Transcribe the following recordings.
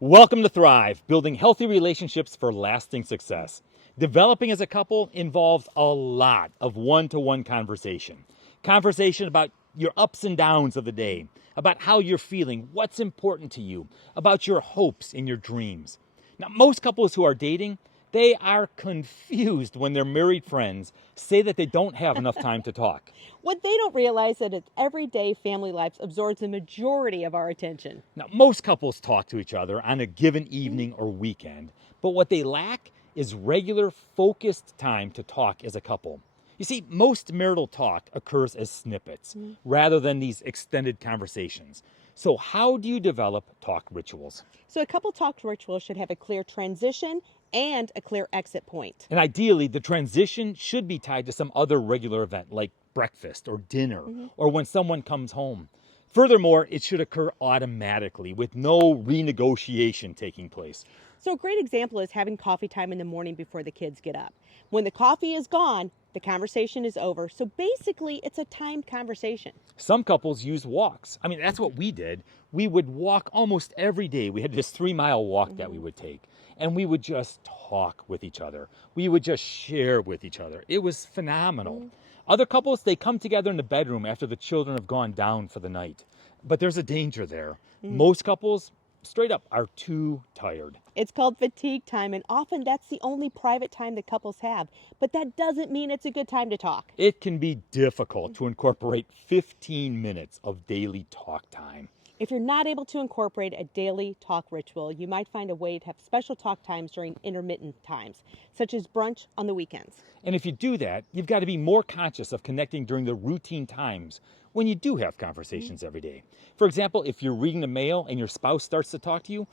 Welcome to Thrive, building healthy relationships for lasting success. Developing as a couple involves a lot of one-to-one conversation. Conversation about your ups and downs of the day, about how you're feeling, what's important to you, about your hopes and your dreams. Now, most couples who are dating, they are confused when their married friends say that they don't have enough time to talk. What they don't realize that its everyday family life absorbs the majority of our attention. Now, most couples talk to each other on a given evening or weekend, but what they lack is regular, focused time to talk as a couple. You see, most marital talk occurs as snippets rather than these extended conversations. So, how do you develop talk rituals? So a couple talk ritual should have a clear transition and a clear exit point. And ideally, the transition should be tied to some other regular event like breakfast or dinner or when someone comes home. Furthermore, it should occur automatically with no renegotiation taking place. So a great example is having coffee time in the morning before the kids get up. When the coffee is gone, the conversation is over. So basically, it's a timed conversation. Some couples use walks. I mean, that's what we did. We would walk almost every day. We had this 3-mile walk that we would take, and we would just talk with each other. We would just share with each other. It was phenomenal. Other couples, they come together in the bedroom after the children have gone down for the night. But there's a danger there. Most couples, straight up, are too tired. It's called fatigue time, and often that's the only private time that couples have. But that doesn't mean it's a good time to talk. It can be difficult to incorporate 15 minutes of daily talk time. If you're not able to incorporate a daily talk ritual, you might find a way to have special talk times during intermittent times, such as brunch on the weekends. And if you do that, you've got to be more conscious of connecting during the routine times when you do have conversations every day. For example, if you're reading the mail and your spouse starts to talk to you,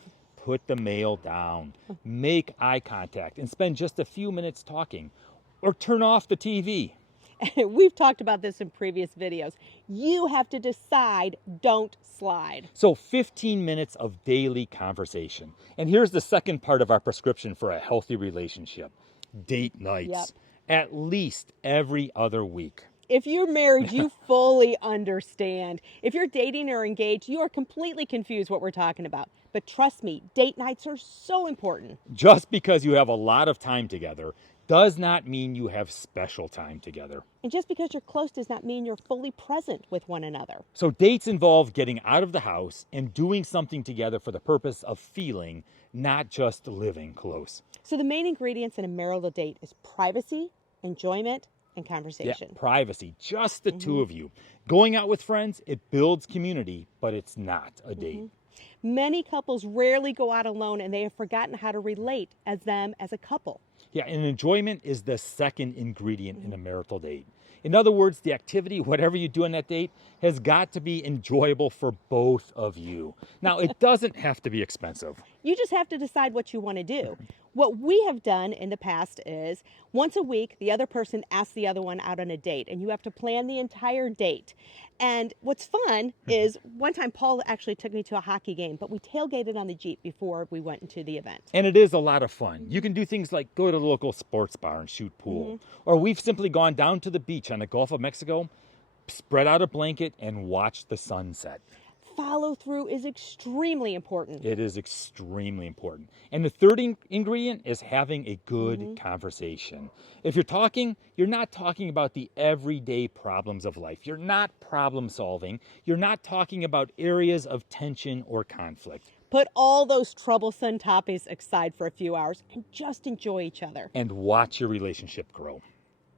put the mail down, make eye contact, and spend just a few minutes talking, or turn off the TV. We've talked about this in previous videos. You have to decide, don't slide. So 15 minutes of daily conversation. And here's the second part of our prescription for a healthy relationship. Date nights. At least every other week. If you're married, you fully understand. If you're dating or engaged, you are completely confused what we're talking about. But trust me, date nights are so important. Just because you have a lot of time together does not mean you have special time together. And just because you're close does not mean you're fully present with one another. So dates involve getting out of the house and doing something together for the purpose of feeling, not just living close. So the main ingredients in a marital date is privacy, enjoyment, and conversation. Yeah, privacy, just the two of you. Going out with friends, it builds community, but it's not a date. Many couples rarely go out alone, and they have forgotten how to relate as them as a couple. Yeah, and enjoyment is the second ingredient in a marital date. In other words, the activity, whatever you do on that date, has got to be enjoyable for both of you. Now, it doesn't have to be expensive. You just have to decide what you want to do. What we have done in the past is once a week, the other person asks the other one out on a date, and you have to plan the entire date. And what's fun is one time Paul actually took me to a hockey game, but we tailgated on the Jeep before we went into the event. And it is a lot of fun. You can do things like go to the local sports bar and shoot pool. Or we've simply gone down to the beach on the Gulf of Mexico, spread out a blanket, and watch the sunset. Follow through is extremely important. It is extremely important. And the third ingredient is having a good conversation. If you're talking, you're not talking about the everyday problems of life. You're not problem solving. You're not talking about areas of tension or conflict. Put all those troublesome topics aside for a few hours and just enjoy each other. And watch your relationship grow.